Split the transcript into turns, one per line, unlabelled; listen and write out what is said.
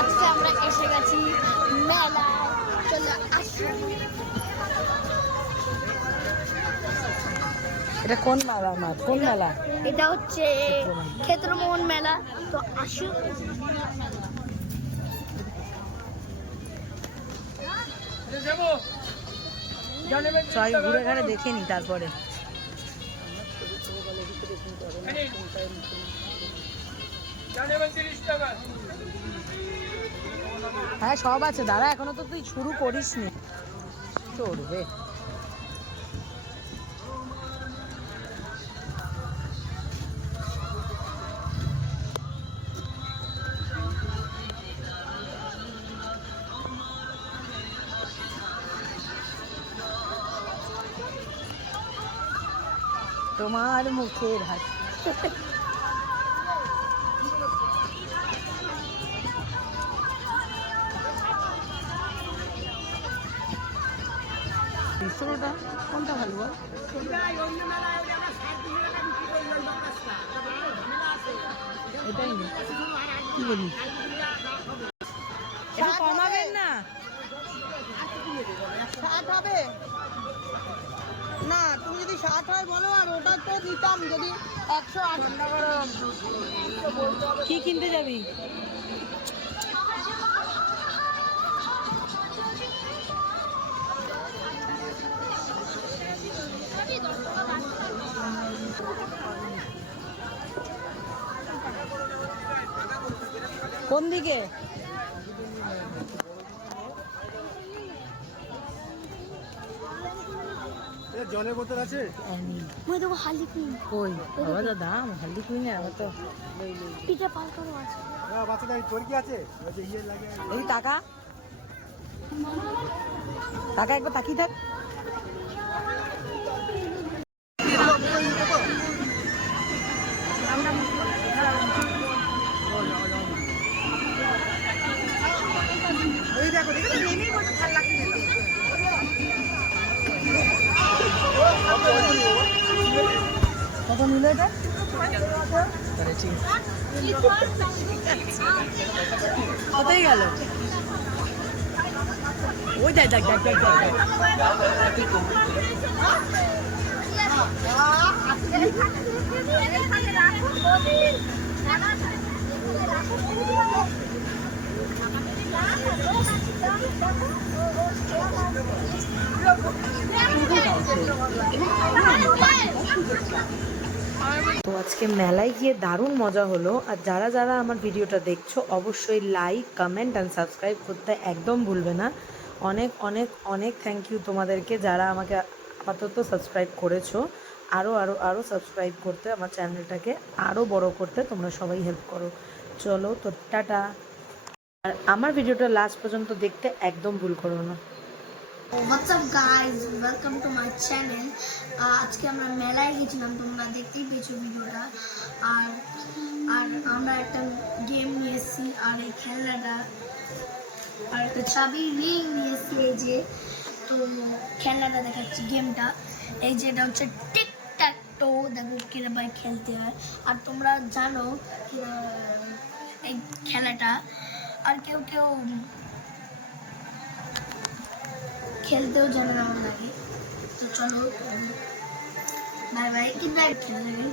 আজকে আমরা এসে গেছি মেলায়। চলে আসুন এটা কোন মেলা মা? কোন মেলা?
এটা হচ্ছে ক্ষেত্রমোহন মেলা। তো আসুন
সবাই ঘুরে ঘরে দেখে নি তারপরে জানে টাকা। হ্যাঁ সব আছে। দাঁড়া এখনও তো তুই শুরু করিস নি চড়বে তোমার মুখের হাসি। মিশ্রটা কোনটা ভালো বল? এটাই নি কি বলিস এটা কমাবেন না?
ষাট হবে। না তুমি যদি ষাট হয় বলো আর ওটা তো দিতাম যদি একশো আট।
কি কিনতে যাবি? কোন দিকে?
জলের বোতল আছে?
মই দেবো হালি কুইন
কই? বাবা যা দাম হালদি কুইনে তো।
পিঠে আছে।
বাচ্চাদের তোর কি আছে? ওই যে ইয়ে
এই টাকা। টাকা একবার তাকিয়ে থাক। কত নিল এটা? কতই গেল? ওই দেখ দেখ দেখ দেখ দেখ। তো আজকে মেলায় গিয়ে দারুণ মজা হলো। আর যারা যারা আমার ভিডিওটা দেখছ, অবশ্যই লাইক কমেন্ট অ্যান্ড সাবস্ক্রাইব করতে একদম ভুলবে না। অনেক অনেক অনেক থ্যাংক ইউ তোমাদেরকে যারা আমাকে আপাতত সাবস্ক্রাইব করেছ। আরও আরও আরও সাবস্ক্রাইব করতে, আমার চ্যানেলটাকে আরও বড় করতে তোমরা সবাই হেল্প করো। চলো তো, টাটা। আর আমার ভিডিওটা লাস্ট পর্যন্ত দেখতে একদম ভুল করো না।
What's up guys welcome to my channel আজকে আমরা মেলায় গেছিলাম, তোমরা দেখতেই পেয়েছ ভিডিওটা। আর আর আমরা একটা গেম নিয়ে এসেছি, আর এই খেলনাটা, আর একটা চাবি রিং নিয়ে এসেছি, এই যে। তো খেলনাটা দেখাচ্ছি গেমটা এই যে এটা হচ্ছে টিক ট্যাক টো দেখো কীরকম খেলতে হয়। আর তোমরা জানো এই খেলাটা। আর কেউ কেউ খেলতেও জানে না আমার লাগে তো চলো বাই বাই কিন্তু খেলা লাগে